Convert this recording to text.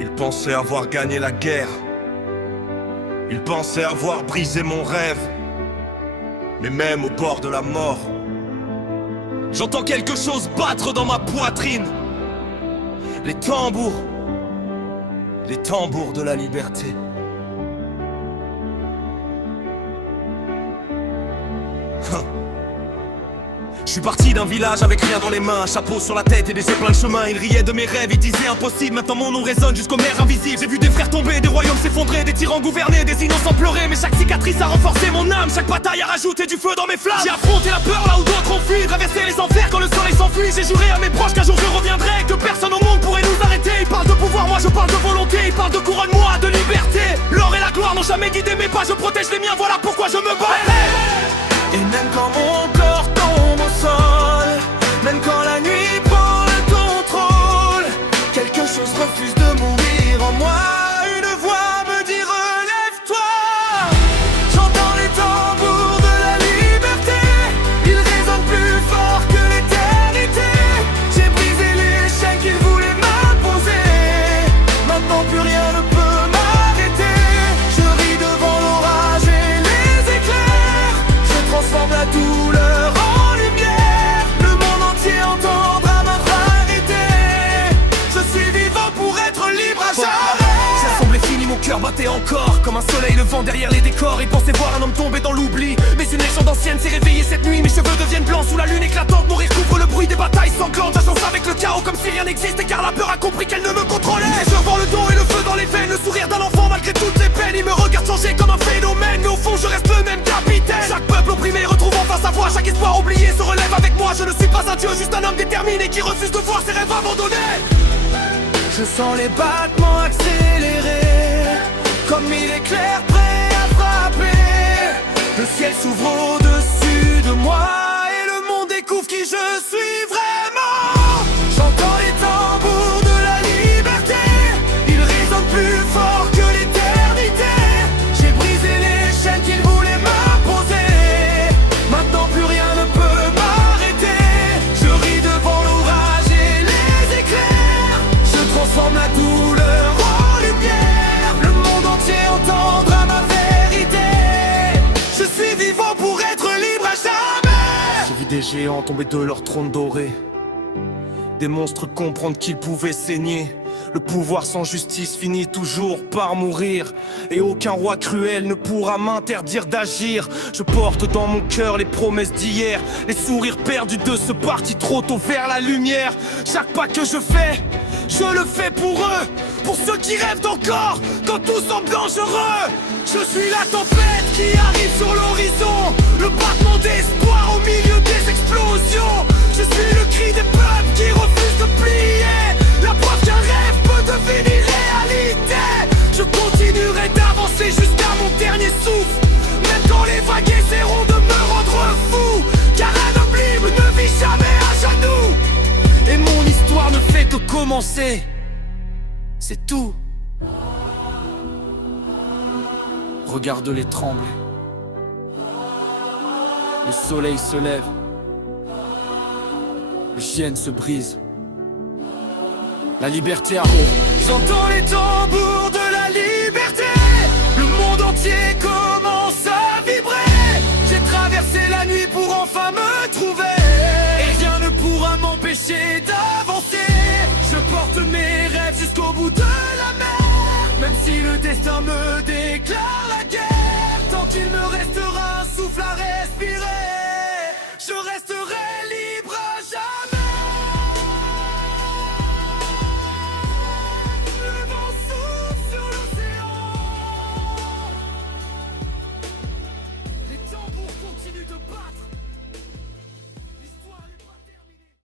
Il pensait avoir gagné la guerre. Il pensait avoir brisé mon rêve. Mais même au bord de la mort, j'entends quelque chose battre dans ma poitrine. Les tambours de la liberté. Je suis parti d'un village avec rien dans les mains, un chapeau sur la tête et des yeux plein de chemin. Ils riaient de mes rêves, ils disaient impossible. Maintenant mon nom résonne jusqu'aux mers invisibles. J'ai vu des frères tomber, des royaumes s'effondrer, des tyrans gouverner, des innocents pleurer. Mais chaque cicatrice a renforcé mon âme, chaque bataille a rajouté du feu dans mes flammes. J'ai affronté la peur là où d'autres ont fui, traversé les enfers quand le soleil s'enfuit. J'ai juré à mes proches qu'un jour je reviendrai, que personne au monde pourrait nous arrêter. Ils parlent de pouvoir, moi je parle de volonté. Ils parlent de couronne, moi de liberté. L'or et la gloire n'ont jamais guidé mes pas, je protège les miens, voilà pourquoi je me bats. Et même quand mon corps tombe au sol, même quand la nuit prend le contrôle, quelque chose refuse de mourir en moi. Une voix me dit relève-toi. J'entends les tambours de la liberté, ils résonnent plus fort que l'éternité. J'ai brisé les chaînes qu'ils voulaient m'imposer. Maintenant plus rien ne peut m'arrêter. Je ris devant l'orage et les éclairs. Je transforme la douleur en lumière. Le monde entier entendra ma vérité. Je suis vivant pour être libre à jamais. J'ai assemblé fini, mon cœur battait encore comme un soleil levant derrière les décors. Il pensait voir un homme tomber dans l'oubli, mais une légende ancienne s'est réveillée cette nuit. Mes cheveux deviennent blancs sous la lune éclatante. Mon rire couvre le bruit des batailles sanglantes. J'avance avec le chaos comme si rien n'existait, car la peur a compris qu'elle ne me contrôlait. Les yeux dans le dos et le feu dans les veines, le sourire d'un enfant malgré toutes les peines. Il me regarde changer comme un phénomène, mais au fond je reste le même capitaine. Chaque peuple opprimé retrouve enfin sa voix. Chaque espoir oublié se relève avec moi. Je ne suis pas un dieu, juste un homme déterminé qui refuse de voir ses rêves abandonnés. Je sens les battements accélérés, comme mille éclairs prêts à frapper. Le ciel s'ouvre au-dessus de moi et le monde découvre qui je suis vraiment. J'entends les tambours de la liberté, ils résonnent plus fort que l'éternité. J'ai brisé les chaînes qu'ils voulaient m'imposer. Maintenant plus rien ne peut m'arrêter. Je ris devant l'orage et les éclairs. Je transforme la douleur en lumière. Le monde entier entendra ma vérité. Je suis vivant pour être libre à jamais. J'ai vu des géants tomber de leur trône doré, des monstres comprendre qu'ils pouvaient saigner. Le pouvoir sans justice finit toujours par mourir, et aucun roi cruel ne pourra m'interdire d'agir. Je porte dans mon cœur les promesses d'hier, les sourires perdus de ce parti trop tôt vers la lumière. Chaque pas que je fais, je le fais pour eux, pour ceux qui rêvent encore quand tout semble dangereux. Je suis la tempête qui arrive sur l'horizon, le battement d'espoir au milieu des explosions. Je suis le cri des peuples qui refusent de plier, la preuve qu'un rêve peut devenir réalité. Je continuerai d'avancer jusqu'à mon dernier souffle, même quand les vagues essaieront de me rendre fou. Car un homme libre ne vit jamais à genoux, et mon histoire ne fait que commencer. C'est tout. Regarde-les trembler. Le soleil se lève, les chaînes se brisent, la liberté arrive. J'entends les tambours de la liberté, le monde entier commence à vibrer. J'ai traversé la nuit pour enfin me trouver, et rien ne pourra m'empêcher d'avancer. Je porte mes rêves jusqu'au bout de la mer, même si le destin me dérange.